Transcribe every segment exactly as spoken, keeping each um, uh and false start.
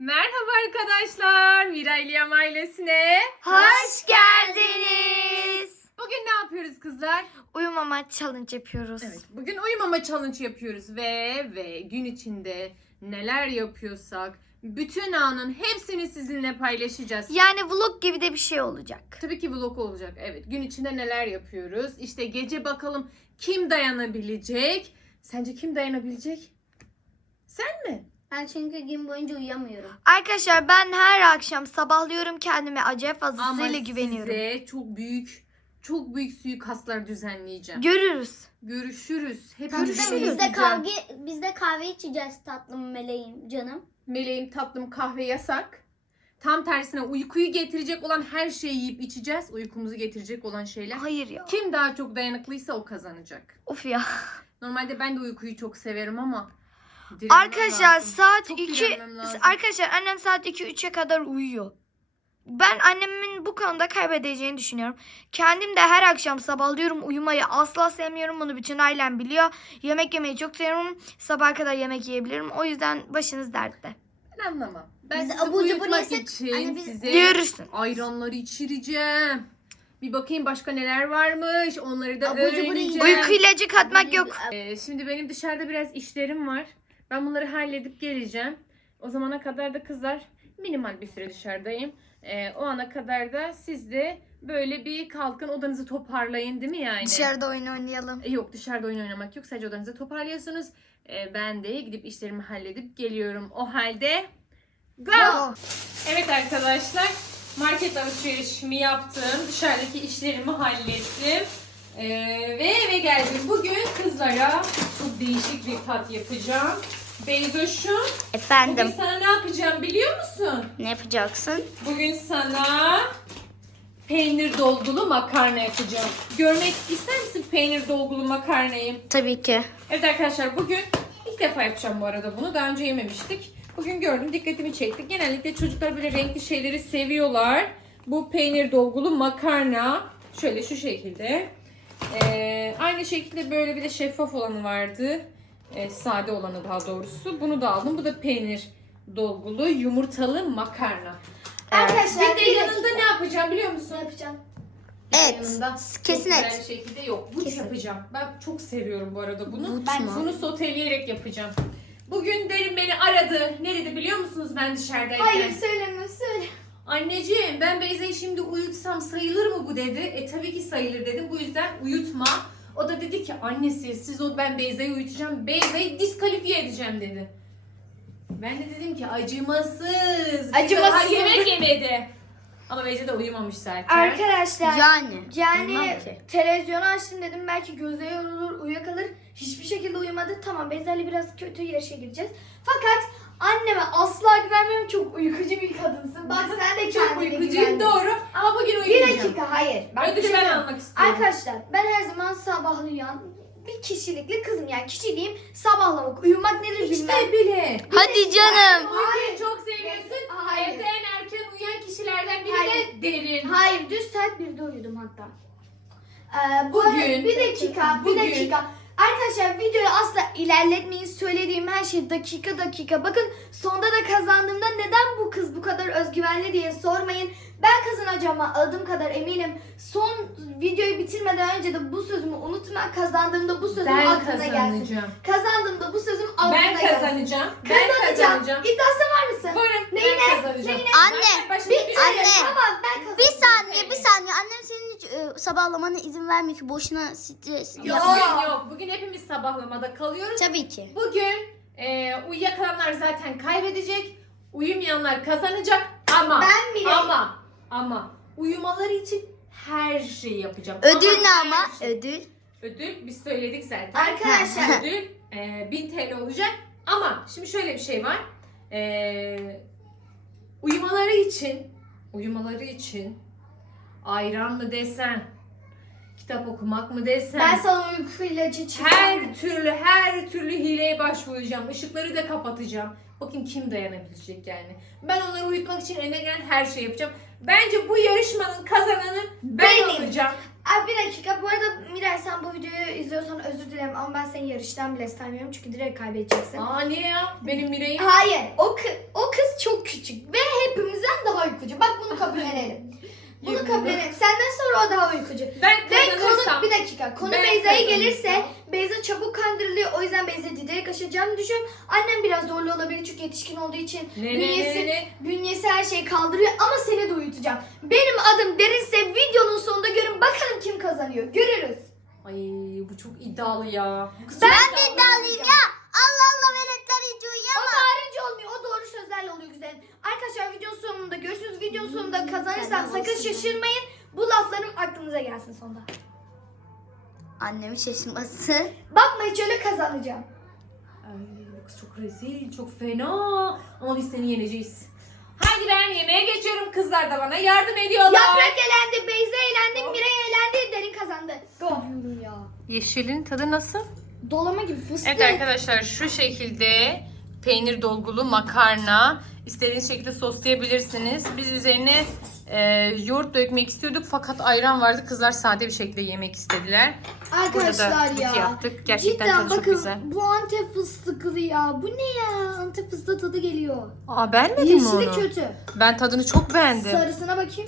Merhaba arkadaşlar, Mirayliyam ailesine Hoş geldiniz. Bugün ne yapıyoruz kızlar? Uyumama challenge yapıyoruz. Evet, bugün uyumama challenge yapıyoruz ve ve gün içinde neler yapıyorsak bütün anın hepsini sizinle paylaşacağız. Yani vlog gibi de bir şey olacak. Tabii ki vlog olacak. Evet, gün içinde neler yapıyoruz? İşte gece bakalım kim dayanabilecek? Sence kim dayanabilecek? Sen mi? Ben çünkü gün boyunca uyuyamıyorum. Arkadaşlar ben her akşam sabahlıyorum, kendime acayip fazlasıyla Ama güveniyorum. size çok büyük, çok büyük suikastlar düzenleyeceğim. Görürüz. Görüşürüz. Hep Tatlım görüşürüz. biz de kahve biz de kahve içeceğiz tatlım meleğim canım. Meleğim tatlım kahve yasak. Tam tersine uykuyu getirecek olan her şeyi yiyip içeceğiz. Uykumuzu getirecek olan şeyler. Hayır ya. Kim daha çok dayanıklıysa o kazanacak. Of ya. Normalde ben de uykuyu çok severim ama direnmem Arkadaşlar lazım. saat Çok iki direnmem lazım. arkadaşlar annem saat iki üçe kadar uyuyor. Ben annemin bu konuda kaybedeceğini düşünüyorum. Kendim de her akşam sabahlıyorum. Uyumayı asla sevmiyorum. Bunu bütün ailem biliyor. Yemek yemeyi çok seviyorum. Sabaha kadar yemek yiyebilirim. O yüzden başınız dertte. Ben anlamam. Ben Biz de sizi abur cubur uyutmak yesek, için anne biz- size Görürsün. ayranları içireceğim. Bir bakayım başka neler varmış. Onları da Abur cubur öğreneceğim. yiyeceğim. Uyku ilacı katmak yok. Ee, şimdi benim dışarıda biraz işlerim var. Ben bunları halledip geleceğim. O zamana kadar da kızlar minimal bir süre dışarıdayım. Ee, o ana kadar da siz de böyle bir kalkın odanızı toparlayın değil mi yani? Dışarıda oyun oynayalım. E, Yok dışarıda oyun oynamak yok. Sadece odanızı toparlıyorsunuz. Ee, ben de gidip işlerimi halledip geliyorum. O halde go! Go. Evet arkadaşlar, market alışverişimi yaptım. Dışarıdaki işlerimi hallettim. Ee, ve eve geldim. Bugün kızlara çok değişik bir tat yapacağım. Beyzoş'um, bugün Efendim. sana ne yapacağım biliyor musun? Ne yapacaksın? Bugün sana peynir dolgulu makarna yapacağım. Görmek ister misin peynir dolgulu makarnayı? Tabii ki. Evet arkadaşlar, bugün ilk defa yapacağım bu arada bunu. Daha önce yememiştik. Bugün gördüm, dikkatimi çekti. Genellikle çocuklar böyle renkli şeyleri seviyorlar. Bu peynir dolgulu makarna. Şöyle şu şekilde. Ee, aynı şekilde böyle bir de şeffaf olanı vardı. Ee, sade olanı daha doğrusu. Bunu da aldım. Bu da peynir dolgulu yumurtalı makarna. Arkadaşlar Bir de yanında ne yapacağım biliyor musun? ne yapacağım? Evet. Et. Yanında Kesin çok güzel et. bir şekilde yok. But Kesin. yapacağım. Ben çok seviyorum bu arada bunu. But ben mu? bunu soteleyerek yapacağım. Bugün Derin beni aradı. Ne dedi biliyor musunuz ben dışarıdayken? Hayır söyleme söyle. Anneciğim ben Beyza'yı şimdi uyutsam sayılır mı bu dedi. E tabii ki sayılır dedim. Bu yüzden uyutma. O da dedi ki annesi siz o ben Beyza'yı uyutacağım. Beyza'yı diskalifiye edeceğim dedi. Ben de dedim ki acımasız. Beyza Acımasız. daha yemek yemedi. Ama Beyza da uyumamış zaten. Arkadaşlar Yani. yani Bilmem ki. televizyonu açtım dedim belki gözleri yorulur uyuyakalır. Hiçbir şekilde uyumadı. Tamam Beyza'yla biraz kötü yarışa gireceğiz. Fakat anneme asla güvenmiyorum. Çok uykucu bir kadınsın. Bak sen de Çok kendine uykucuyum güven. doğru ama bugün Bir uyumayacağım. dakika hayır. Bak, Ödül ben söyleyeceğim. almak istiyorum. Arkadaşlar ben her zaman sabahlayan bir kişilikli kızım yani kişiliğim sabahlamak, uyumak nedir bilmem. İşte bile. Hadi canım. Uykuyu çok seviyorsun. Hayır. Evde en erken uyuyan kişilerden biri Hayır. de Derin. Hayır düz saat birde uyudum hatta. Ee, bu Bugün- arada bir dakika bir Bugün- dakika. Arkadaşlar videoyu asla ilerletmeyin. Söylediğim her şey dakika dakika. Bakın sonda da kazandığımda neden bu kız bu kadar özgüvenli diye sormayın. Ben kazanacağıma adım kadar eminim. Son videoyu bitirmeden önce de bu sözümü unutma. Kazandığımda bu sözüm Ben aklına gelsin. kazanacağım. Kazandığımda bu sözüm aklına Ben gelsin. kazanacağım. Ben Kazanacağım. kazanacağım. İddiası var mısın? Buyurun. Neyine? Ben kazanacağım. Neyine? Anne, Zaten başında Bir bir- tane. Anne. Tamam ben kazanacağım. Bir saniye, bir saniye. Annem senin hiç e, sabahlamana izin vermiyor ki boşuna stres Yok, yapma. bugün yok. Bugün hepimiz sabahlamada kalıyoruz. Tabii ki. Bugün e, uyuyakalanlar zaten kaybedecek. Uyumayanlar kazanacak. Ama Ben bile- ama ama uyumaları için her şeyi yapacağım. Ödül ne her ama? şey. Ödül. Ödül biz söyledik zaten. Arkadaşlar. Ödül e, bin T L olacak. Ama şimdi şöyle bir şey var. E, uyumaları için uyumaları için ayran mı desen, kitap okumak mı desen. Ben sana uyku ilacı çıkarım. Her türlü her türlü hileye başvuracağım. Işıkları da kapatacağım. Bakın kim dayanabilecek yani. Ben onları uyutmak için eline gelen her şeyi yapacağım. Bence bu yarışmanın kazananı ben Benim. olacağım. Abi bir dakika bu arada Miray sen bu videoyu izliyorsan özür dilerim ama ben seni yarıştan bile istemiyorum çünkü direkt kaybedeceksin. Aa niye ya? Benim Mirey'im. Hayır o, kı- o kız çok küçük. uyuyacağını düşünüyorum. Annem biraz zorlu olabilir çünkü yetişkin olduğu için Ne, ne, bünyesi, ne, ne? bünyesi her şeyi kaldırıyor ama seni de uyutacağım. Benim adım Derinse videonun sonunda görün bakalım kim kazanıyor. Görürüz. Ay bu çok iddialı ya. Bu kız Ben çok de iddialıyım ya. Allah Allah veletler hiç O uyuyamaz. bağırınca olmuyor. O doğru sözlerle oluyor güzelim. Arkadaşlar videonun sonunda görüşürüz. Videonun sonunda kazanırsam sakın şaşırmayın. Bu laflarım aklınıza gelsin sonunda. Annemin şaşırması. Bakma hiç öyle kazanacağım. Ay, bu kız çok rezil, çok fena. Ama biz seni yeneceğiz. Haydi ben yemeğe geçiyorum. Kızlar da bana yardım ediyorlar. Yaprak elendi, Beyza elendi, Miray elendi, Derin kazandı. Go. Diyorum ya. Yeşilin tadı nasıl? Dolama gibi fıstık. Evet arkadaşlar şu şekilde peynir dolgulu makarna. İstediğiniz şekilde soslayabilirsiniz. Biz üzerine e, yoğurt dökmek istiyorduk fakat ayran vardı. Kızlar sade bir şekilde yemek istediler. Arkadaşlar Burada da ya. kutu yaptık. Gerçekten Cidden tadı çok bakın güzel. bu Antep fıstıklı ya. Bu ne ya? Antep fıstığı tadı geliyor. Aa beğenmedin mi Yeşili onu? kötü. Ben tadını çok beğendim. Sarısına bakayım.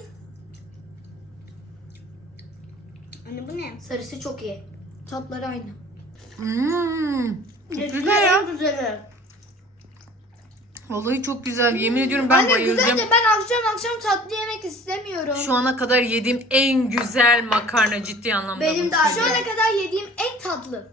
Anne bu ne? Sarısı çok iyi. Tatları aynı. Hmm. Güzel ya. Güzel. Vallahi çok güzel. Yemin ediyorum ben Anne bayıldım. güzel de ben akşam akşam tatlı yemek istemiyorum. Şu ana kadar yediğim en güzel makarna ciddi anlamda. Benim bu. de şu ana kadar yediğim en tatlı.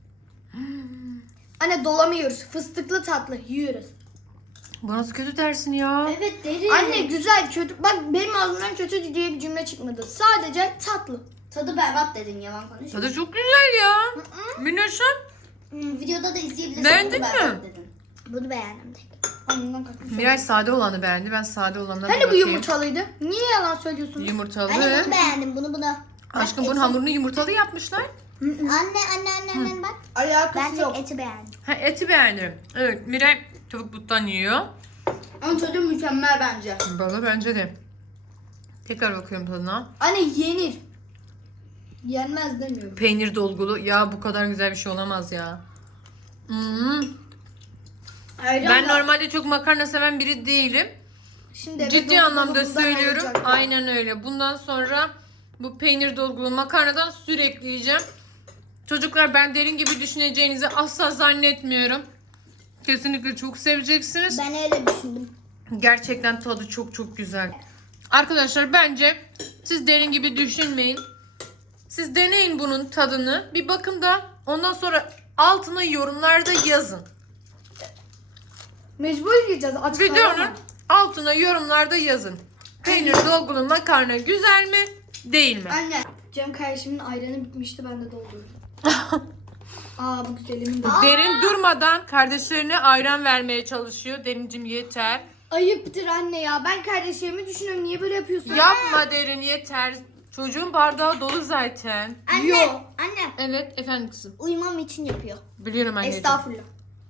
Anne dolamıyoruz. Fıstıklı tatlı yiyoruz. Bu nasıl kötü dersin ya? Evet derin. Anne güzel kötü. Bak benim ağzımdan kötü diye bir cümle çıkmadı. Sadece tatlı. Tadı berbat dedin yalan konuşma. Tadı çok güzel ya. Minnoşum. Hmm, videoda da izleyebilirsin. Beğendin tadı mi? berbat dedin. Bunu beğendim. Anından kaçmış. Miray sade olanı beğendi. Ben sade olanına bir Hani bu bakayım. yumurtalıydı? Niye yalan söylüyorsun? Yumurtalı. Anne bunu beğendim bunu bunu. Aşkım Bak, bunun eti- hamurunu yumurtalı yapmışlar. Anne anne anne anne bak. Alakası Ben yok. tek eti beğendim. Ha, eti beğendim. Evet Miray tavuk buttan yiyor. Ama tadı mükemmel bence. Valla bence de. Tekrar bakıyorum tadına. Anne yenir. Yenmez demiyorum. Peynir dolgulu. Ya bu kadar güzel bir şey olamaz ya. Hmm. Ayran Ben da- normalde çok makarna seven biri değilim. Şimdi eve Ciddi dolu anlamda dolu bundan söylüyorum. olacak ya. Aynen öyle. Bundan sonra bu peynir dolgulu makarnadan sürekli yiyeceğim. Çocuklar ben derin gibi düşüneceğinizi asla zannetmiyorum. Kesinlikle çok seveceksiniz. Ben öyle düşündüm. Gerçekten tadı çok çok güzel. Arkadaşlar bence siz derin gibi düşünmeyin. Siz deneyin bunun tadını. Bir bakın da ondan sonra altına yorumlarda yazın. Mecbur yiyeceğiz. Aç Videonun kalamam. altına yorumlarda yazın. Peynir dolgulu makarna güzel mi? Değil mi? Anne. Cem kardeşimin ayranı bitmişti ben de dolduruyorum. Aa bu güzelimin de. Derin durmadan kardeşlerine ayran vermeye çalışıyor. Derincim yeter. Ayıptır anne ya. Ben kardeşlerimi düşünüyorum. Niye böyle yapıyorsun? Yapma Derin yeter. Çocuğun bardağı dolu zaten. Anne. Yok. Anne. Evet efendim kızım. Uyumam için yapıyor. Biliyorum anneciğim. Estağfurullah.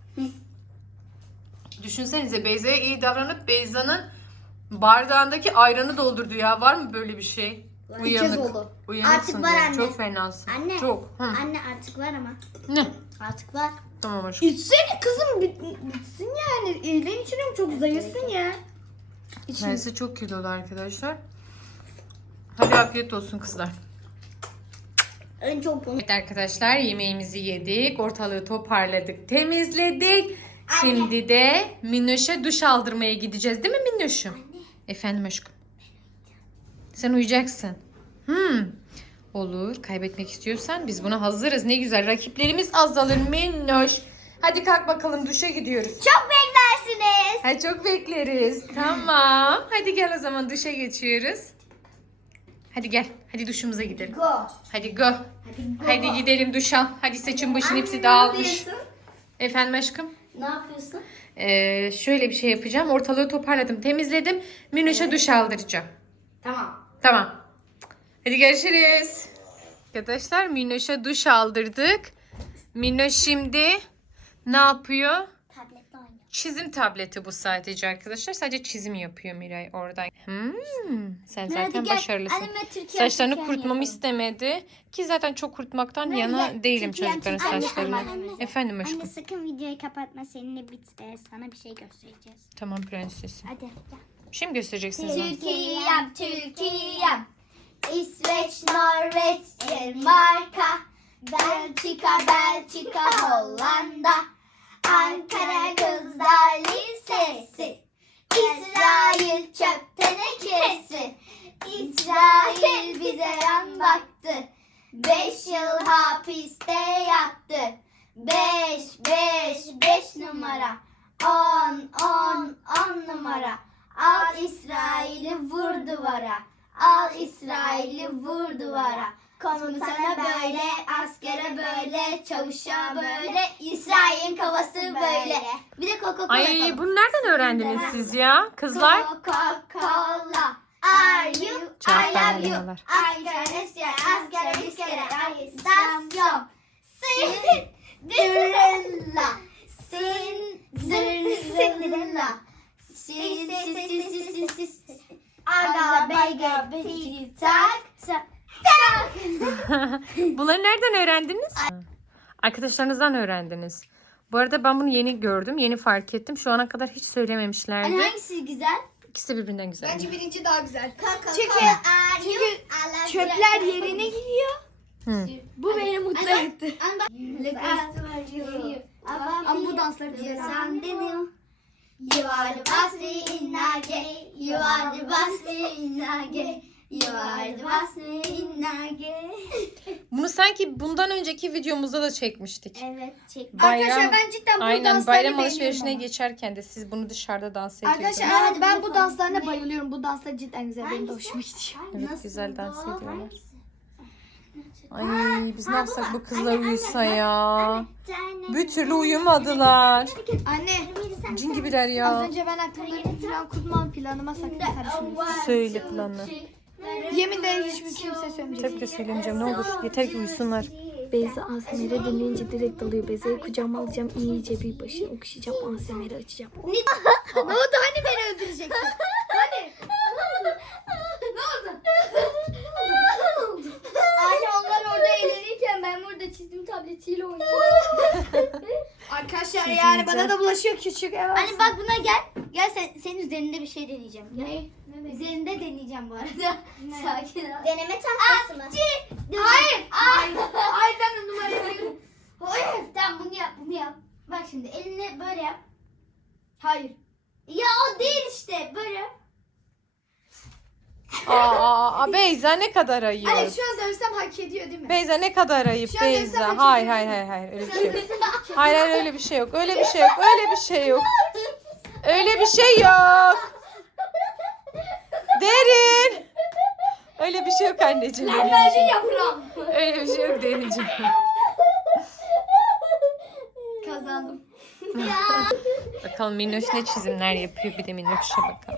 Düşünsenize Beyza'ya iyi davranıp Beyza'nın bardağındaki ayranı doldurdu ya. Var mı böyle bir şey? Bir kez oldu. Uyanıksın Artık var diyor. anne. Çok fenasın. Anne. Çok. Hı. Anne artık var ama. Ne? Artık var. Tamam aşkım. İçsene kızım. Bit, bitsin yani. Elden içiyorum çok zayıfsın ya. İçin. Kendisi çok kilolu arkadaşlar. Hadi afiyet olsun kızlar. En çok bunu. Evet arkadaşlar yemeğimizi yedik. Ortalığı toparladık, temizledik. Şimdi de Minnoş'a duş aldırmaya gideceğiz değil mi Minnoş'um? Efendim aşkım. Sen uyuyacaksın. Hmm. Olur. Kaybetmek istiyorsan biz buna hazırız. Ne güzel. Rakiplerimiz azalır Minnoş. Hadi kalk bakalım duşa gidiyoruz. Çok beklersiniz. Ha, çok bekleriz. Tamam. Hadi gel o zaman duşa geçiyoruz. Hadi gel. Hadi duşumuza gidelim. Go. Hadi go. Hadi go. Hadi gidelim duşa. Hadi saçın başın hepsi dağılmış. Efendim aşkım? Ne yapıyorsun? Ee, şöyle bir şey yapacağım. Ortalığı toparladım, temizledim. Minnoş'a duş aldıracağım. Tamam. Tamam. Hadi görüşürüz. Arkadaşlar Minnoş'a duş aldırdık. Minnoş şimdi ne yapıyor? Tabletle oynuyor. Çizim tableti bu sadece arkadaşlar. Sadece çizim yapıyor Miray oradan. Hmm, sen zaten başarılısın. Anime Türkiye Saçlarını Türkiye kurutmamı yapalım. istemedi. Ki zaten çok kurutmaktan Anne, yana gel, değilim Türkiye, çocukların Türkiye. saçlarını. Anne, anne, anne. Efendim aşkım. Anne sakın videoyu kapatma. Seninle bit e, sana bir şey göstereceğiz. Tamam prensesim. Hadi gel. Şimdi göstereceksiniz bana. Türkiye'm, Türkiye'm. İsveç, Norveç, Danimarka. Belçika, Belçika, Hollanda. Ankara Kızlar Lisesi. İsrail çöp tenekesi. İsrail bize yan baktı. Beş yıl hapiste yattı. Beş, beş, beş numara. On, on, on numara. Al İsrail'i vur duvara. Al İsrail'i vur duvara. Komutana böyle, askere böyle, çavuşa böyle, İsrail'in kafası böyle. Bir de Coca-Cola Ay yapalım. bunu nereden öğrendiniz siz ya kızlar? Coca-Cola. Are you? Cevap I love you. vermiyorlar. Ankara, askere, askere, iskele, ay, istasyon. Cinderella. Cinderella. Sin, sin, sin, sin, sin, sin. Aga, bega, begi, tak, tak, tak. Bunları nereden öğrendiniz? Arkadaşlarınızdan öğrendiniz. Bu arada ben bunu yeni gördüm. Yeni fark ettim. Şu ana kadar hiç söylememişlerdi. Hani hangisi güzel? İkisi birbirinden güzel. Bence birinci daha güzel. Çünkü, çünkü çöpler yerine gidiyor. Hı. Bu beni mutlu etti. Ama bu dansları güzel. You are the boss in Nage. You are the boss in Nage. You are the boss in Nage. Bunu sanki bundan önceki videomuzda da çekmiştik. Evet, çek. Bayram, Arkadaşlar ben cidden bu aynen danslarını bayram beğeniyorum alışverişine ama. geçerken de siz bunu dışarıda dans ediyordunuz. Arkadaşlar Hadi ben bunu bu yapalım. danslarına bayılıyorum. Bu danslar cidden güzel. Benim de hoşuma gidiyor. Evet, güzel dans Nasıl bu? ediyorlar. Hangisi? Ay biz ne yapsak bu kızlar uyusa ya. Tane. Bir türlü uyumadılar. Anne Cin gibiler az ya. önce ben aklımda bir plan kurmam, planıma sakın karışmayın. Söyle planını. Yeminle hiçbir kimse söylemeyecek. Tabii ki söylemeyeceğim ne olur. Yeter ki uyusunlar. Beyza A S M R dinleyince direkt dalıyor. Beyza'yı kucağıma alacağım. İyice bir başını okşayacağım. A S M R açacağım. Ne oldu? Hani beni öldürecektin? Hani? Ne oldu? Anne onlar orada eğlenirken ben burada çizim tabletiyle oynuyorum. Arkadaşlar yani bana da bulaşıyor küçük. Evet. Anne bak buna gel. Gel sen senin üzerinde bir şey deneyeceğim. Ne? Üzerinde deneyeceğim bu arada. Sakin ol. Deneme tahtası mı? Hayır. Hayır. Ay ben de numarayı veriyorum. Hayır. Tamam bunu yap bunu yap. Bak şimdi elini böyle yap. Hayır. Ya o değil işte böyle yap. Aa, aa Beyza ne kadar ayıp. Anne şu an dönsem hak ediyor değil mi? Beyza ne kadar ayıp Şu an desem Beyza. hak Hayır ediyor. hayır hayır hayır öyle bir şey yok. Hayır hayır öyle bir şey yok. Öyle bir şey yok. Öyle bir şey yok. Öyle bir şey yok. Derin. Öyle bir şey yok anneciğim. Öyle bir şey yok. Yaprağım. Öyle bir şey yok Derinciğim. Kazandım. Bakalım Minnoş ne çizimler yapıyor, bir de Minnoş'a bakalım.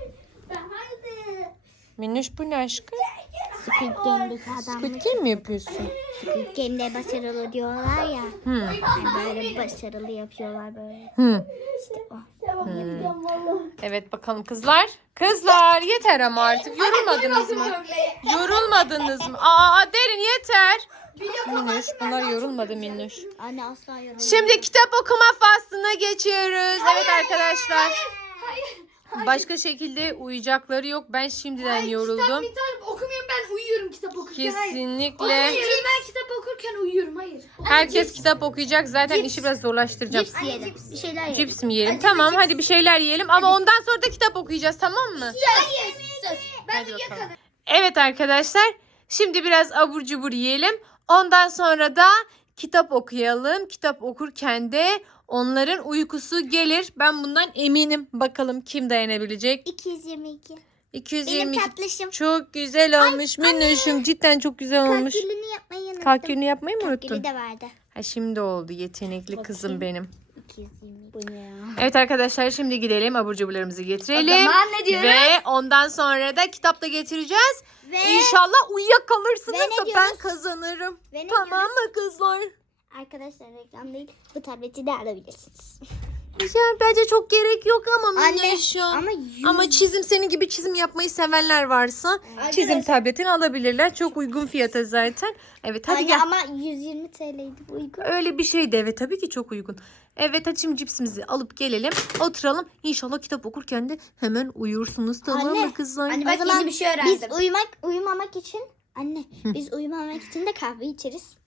Minnoş bu ne aşkım? Squid Game'deki adam. Squid Game mi yapıyorsun? Squid Game'de başarılı diyorlar ya. Hmm. Yani böyle başarılı yapıyorlar böyle. Hmm. İşte o. Evet bakalım kızlar. Kızlar yeter ama artık yorulmadınız mı? Yorulmadınız mı? Aa Derin yeter. Minnoş bunlar yorulmadı Minnoş. Anne asla yorulmuyor. Şimdi kitap okuma faslına geçiyoruz. Evet arkadaşlar. Başka şekilde uyuyacakları yok. Ben şimdiden yoruldum. Kitap kitap okumuyorum, ben uyuyorum kitap okurken. Hayır. Kesinlikle. Hayır ben kitap okurken uyuyorum, hayır. Herkes kitap okuyacak. Zaten işi biraz zorlaştıracağım. Cips yiyelim. Bir şeyler yiyelim. Cips mi yiyelim? Tamam hadi bir şeyler yiyelim ama ondan sonra da kitap okuyacağız, tamam mı? Hayır. Sus. Hadi bakalım. Evet arkadaşlar. Şimdi biraz abur cubur yiyelim. Ondan sonra da kitap okuyalım. Kitap okurken de onların uykusu gelir. Ben bundan eminim. Bakalım kim dayanabilecek? iki yüz yirmi iki. iki yüz Benim yirmi. tatlışım. Çok güzel olmuş Minnoş'um. Cidden çok güzel olmuş. Kalkülünü yapmayı unuttum. Kalkülünü yapmayı mı Kalkülü unuttun? de vardı. Ha şimdi oldu. Yetenekli kızım benim. iki yüz yirmi. Bu ne ya? Evet arkadaşlar şimdi gidelim abur cuburlarımızı getirelim. O zaman ne diyoruz? Ve ondan sonra da kitap da getireceğiz. Ve İnşallah uyuyakalırsınız Ve ne da ben diyoruz? kazanırım. Ve ne Tamam diyoruz? mı kızlar? Arkadaşlar reklam değil. Bu tableti de alabilirsiniz. Ya bence çok gerek yok ama Anne, Minnoş'um. ama Ama, yüz- çizim senin gibi çizim yapmayı sevenler varsa çizim tabletini alabilirler. Çok uygun fiyata zaten. Evet hadi Anne gel. ama yüz yirmi T L'ydi bu uygun. Öyle bir şeydi evet tabii ki çok uygun. Evet hadi şimdi cipsimizi alıp gelelim. Oturalım. İnşallah kitap okurken de hemen uyursunuz, tamam Anne, mı kızlar? Anne O bak zaman yeni bir şey öğrendim. Biz uyumak uyumamak için anne biz uyumamak için de kahve içeriz.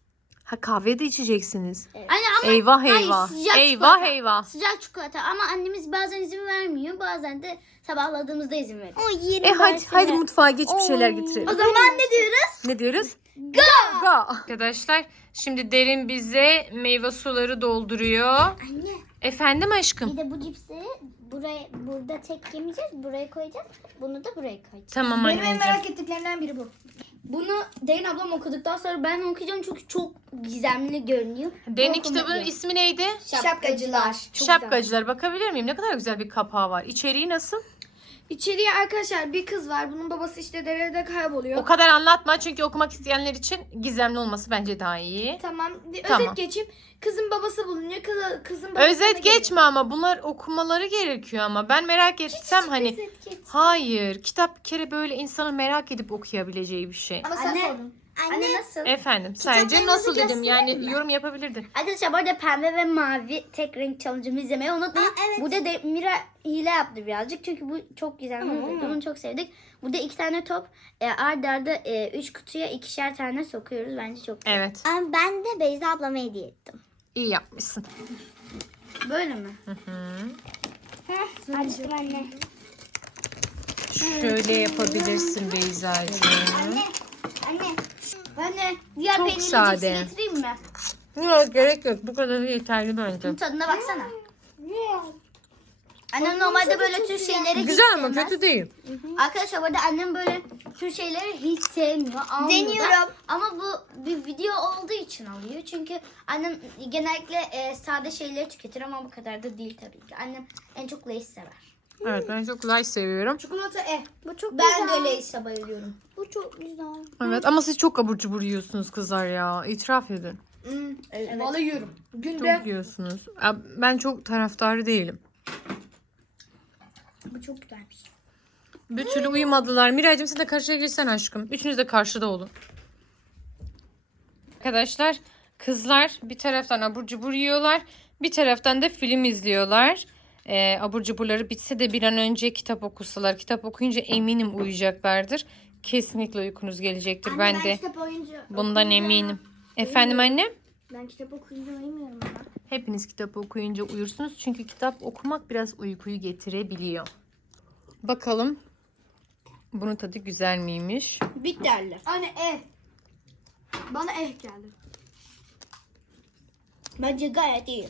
Ha kahve de içeceksiniz. Anne ama Eyvah hayır, eyvah. sıcak Eyvah çikolata. eyvah. Sıcak çikolata ama annemiz bazen izin vermiyor. Bazen de sabahladığımızda izin veriyor. O E hadi hadi mutfağa geç bir şeyler getirelim. O zaman ne diyoruz? Ne diyoruz? Go! Go! Arkadaşlar şimdi Derin bize meyve suları dolduruyor. Anne Efendim aşkım? bir de bu cipsi buraya burada tek yemeyeceğiz. Buraya koyacağız. Bunu da buraya koyacağız. Tamam Benim en anneciğim. merak ettiklerimden biri bu. Bunu Derin ablam okuduktan sonra ben okuyacağım çünkü çok gizemli görünüyor. Derin'in Bu kitabının okumak ismi neydi? Şapkacılar. Çok Şapkacılar. Bakabilir miyim? Ne kadar güzel bir kapağı var. İçeriği nasıl? İçeriye arkadaşlar bir kız var. Bunun babası işte derede kayboluyor. O kadar anlatma çünkü okumak isteyenler için gizemli olması bence daha iyi. Tamam. Bir Tamam. özet geçeyim. Kızın babası bulunuyor. Kız, kızın babası Özet geçme ama bunlar okumaları gerekiyor ama ben merak etsem hani hayır kitap bir kere böyle insanın merak edip okuyabileceği bir şey. Ama sen Anne. sordun. Anne nasıl? Efendim sadece Kitaplarımızı nasıl dedim gösterelim yani mi? yorum yapabilirdin. Arkadaşlar bu arada pembe ve mavi tek renk challenge'ımı izlemeyi unutmayın. Burada de Mira hile yaptı birazcık çünkü bu çok güzel. Bunu çok sevdik. Burada iki tane top e, arda arda e, üç kutuya ikişer tane sokuyoruz. Bence çok güzel. Evet Ben de Beyza ablama hediye ettim. iyi yapmışsın. Böyle mi? Hı hı. Açtım anne. Şöyle yapabilirsin Beyza'cığım. Anne. Anne. Diğer Çok peynirli sade. cipsi getireyim mi? Yok gerek yok bu kadar yeterli bence. Bunun tadına baksana. Annem normalde böyle tür şeyleri hiç Güzel ama sevmez. kötü değil. Arkadaşlar burada annem böyle tür şeyleri hiç sevmiyor. Almıyor da. Deniyorum. Ama bu bir video olduğu için alıyor. Çünkü annem genellikle e, sade şeyleri tüketir ama bu kadar da değil tabii ki. Annem en çok Lay's sever. Evet ben çok light seviyorum. Çikolata E. Bu çok ben de Lay's'e bayılıyorum. Bu çok güzel. Evet ama siz çok abur cubur yiyorsunuz kızlar ya. İtiraf edin. Hmm, evet. Vallahi yiyorum. Günde Çok yiyorsunuz. Ya Ben çok taraftarı değilim. bu çok güzelmiş. Bir türlü uyumadılar. Miraycığım sen de karşıya geçsen aşkım. Üçünüz de karşıda olun. Arkadaşlar kızlar bir taraftan abur cubur yiyorlar. Bir taraftan da film izliyorlar. Ee, abur cuburları bitse de bir an önce kitap okusalar. Kitap okuyunca eminim uyuyacaklardır. Kesinlikle uykunuz gelecektir. Anne, ben de kitap oyuncu, bundan okuyunca- eminim. Efendim annem? Ben kitap okuyunca uyumuyorum ama. Hepiniz kitap okuyunca uyursunuz. Çünkü kitap okumak biraz uykuyu getirebiliyor. Bakalım. Bunun tadı güzel miymiş? Bitterli. Anne E. Bana E geldi. Bence gayet iyi.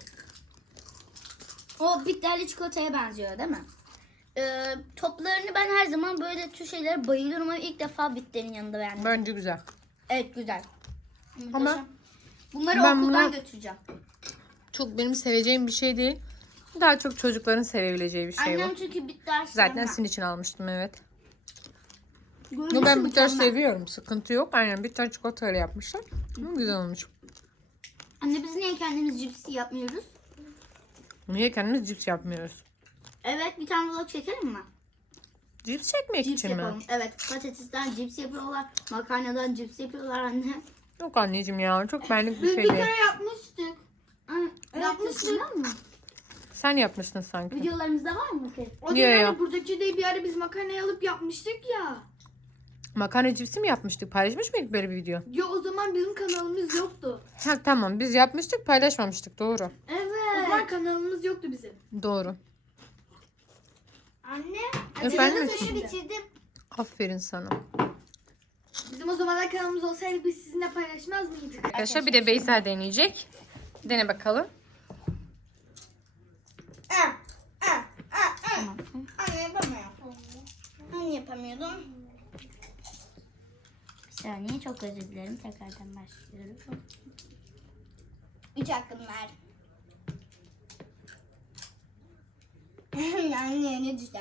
O bitterli çikolataya benziyor değil mi? Ee, toplarını ben her zaman böyle tür şeylere bayılıyorum ama ilk defa bitlerin yanında beğendim. Bence güzel. Evet güzel. Ama Muhteşem. Bunları ben okuldan bunu- götüreceğim. Çok benim seveceğim bir şey değil. Daha çok çocukların sevebileceği bir şey Annem bu. çünkü bitter Zaten sevmez. sizin için almıştım evet. Görünüşü Ama ben bitter mükemmel. seviyorum. Sıkıntı yok. Aynen bitter çikolatayla yapmışlar. Hı, güzel olmuş. Anne biz niye kendimiz cipsi yapmıyoruz? Niye kendimiz cips yapmıyoruz? Evet bir tane vlog çekelim mi? Cips çekmek Cips için mi? yapalım. Evet patatesten cips yapıyorlar. Makarnadan cips yapıyorlar anne. Yok anneciğim ya. Çok benlik bir Biz şey bir değil. kere yapmıştık. Anne, Yapmıştık. mı? Sen yapmıştın sanki. Videolarımızda var mı ki? O Yo, değil yo. hani buradaki de bir ara biz makarnayı alıp yapmıştık ya. Makarna cipsi mi yapmıştık? Paylaşmış mıydık böyle bir video? Ya o zaman bizim kanalımız yoktu. Ha tamam biz yapmıştık paylaşmamıştık doğru. Evet. O zaman kanalımız yoktu bizim. Doğru. Anne. Efendim? Hatırladın mı şimdi? bitirdim. Aferin sana. Bizim o zamanlar kanalımız olsaydı biz sizinle paylaşmaz mıydık? Arkadaşlar bir de Beyza deneyecek. Dene bakalım. Anne yapamıyorum. Anne yapamıyordum. Bir saniye çok özür dilerim. Tekrardan başlıyorum. Üç hakkım var. Anne ne düşer.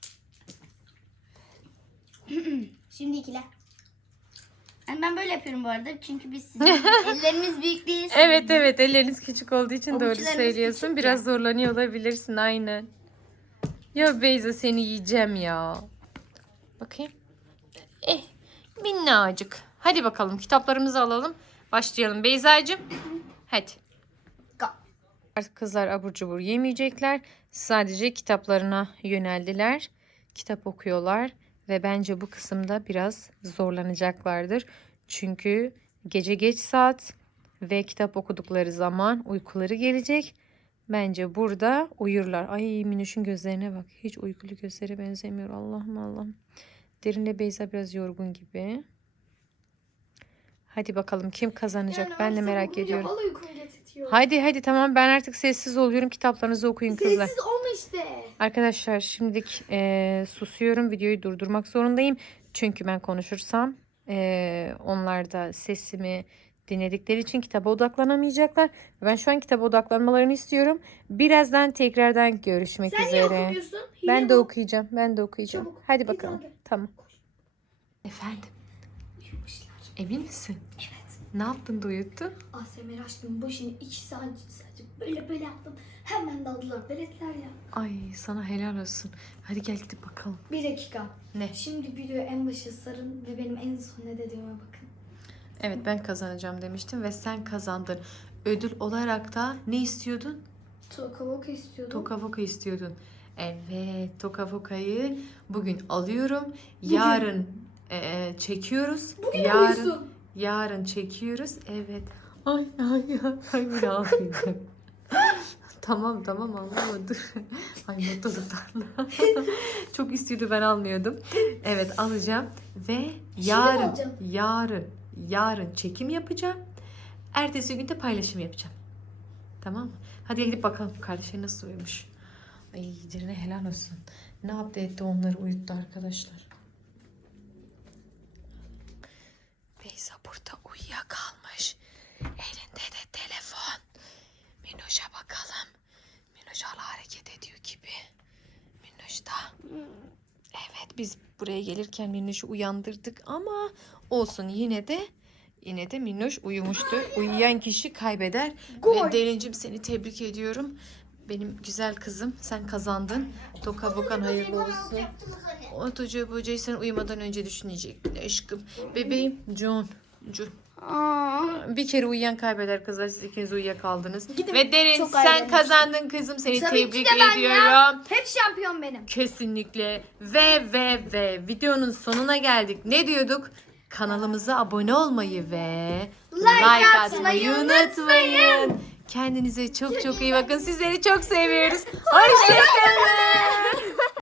Şimdi ikile. Yani ben böyle yapıyorum bu arada çünkü biz sizin ellerimiz büyük değil. Evet evet elleriniz küçük olduğu için doğru Avuçlarımız söylüyorsun. küçük Biraz ya. zorlanıyor olabilirsin aynen. Ya Beyza seni yiyeceğim ya. Bakayım. Eh minnacık. Hadi bakalım kitaplarımızı alalım. Başlayalım Beyza'cığım. Hadi. Go. Kızlar abur cubur yemeyecekler. Sadece kitaplarına yöneldiler. Kitap okuyorlar. Ve bence bu kısımda biraz zorlanacaklardır. Çünkü gece geç saat ve kitap okudukları zaman uykuları gelecek. Bence burada uyurlar. Ay Minuş'un gözlerine bak. Hiç uykulu gözlere benzemiyor. Allah'ım Allah'ım. Derinle Beyza biraz yorgun gibi. Hadi bakalım kim kazanacak? Ben de merak ediyorum. Hadi hadi tamam, ben artık sessiz oluyorum. Kitaplarınızı okuyun kızlar. Sessiz olma işte. Arkadaşlar şimdilik e, susuyorum. Videoyu durdurmak zorundayım. Çünkü ben konuşursam e, onlar da sesimi dinledikleri için kitaba odaklanamayacaklar. Ben şu an kitaba odaklanmalarını istiyorum. Birazdan tekrardan görüşmek Sen niye üzere. okumuyorsun? Ben Hile de bu. okuyacağım. Ben de okuyacağım. Çabuk. Hadi Git bakalım. hadi. Tamam. Efendim. Uyumuşlar. Emin misin? Evet. Ne yaptın da uyuttun? A S M R açtım. Başını iki saat sadece böyle böyle yaptım. Hemen daldılar. Beletler ya. Ay sana helal olsun. Hadi gel gidip bakalım. Bir dakika. Ne? Şimdi videoyu en başa sarın ve benim en son ne dediğime bakın. Evet, ben kazanacağım demiştim ve sen kazandın. Ödül olarak da ne istiyordun? Tokavoka istiyordum. Tokavoka istiyordun. Evet, Tokavoka'yı bugün alıyorum. Yarın e, çekiyoruz. Bugün yarın, alıyorsun. yarın çekiyoruz. Evet. Ay ay ay, ay bir daha almayacağım. Tamam tamam anlama dur. Ay mutluluktan. Çok istiyordu, ben almıyordum. Evet alacağım ve yarın alacağım. yarın yarın çekim yapacağım. Ertesi gün de paylaşım yapacağım. Tamam mı? Hadi gidip bakalım kardeşleri nasıl uyumuş. Ay Ceren'e helal olsun. Ne yaptı etti, onları uyuttu arkadaşlar. Beyza burada uyuyakalmış. Elinde de telefon. Minnoş'a bakalım. Minnoş hala hareket ediyor gibi. Minnoş da. Evet, biz buraya gelirken Minnoş'u uyandırdık ama olsun, yine de yine de Minnoş uyumuştu. Uyuyan kişi kaybeder. Ve Derincim, seni tebrik ediyorum. Benim güzel kızım, sen kazandın. Tokavokan hayırlı olsun. O çocuğu böceği sen uyumadan önce düşünecektin aşkım. Bebeğim John. John. Bir kere uyuyan kaybeder kızlar. Siz ikiniz uyuyakaldınız. Ve Derin çok sen ayrılmış. kazandın kızım. Seni Tabii ki tebrik de ben ediyorum. ya. Hep şampiyon benim. Kesinlikle. Ve ve ve videonun sonuna geldik. Ne diyorduk? Kanalımıza abone olmayı ve like, atmayı unutmayın. Kendinize çok çok iyi bakın. Sizleri çok seviyoruz. Hoşçakalın.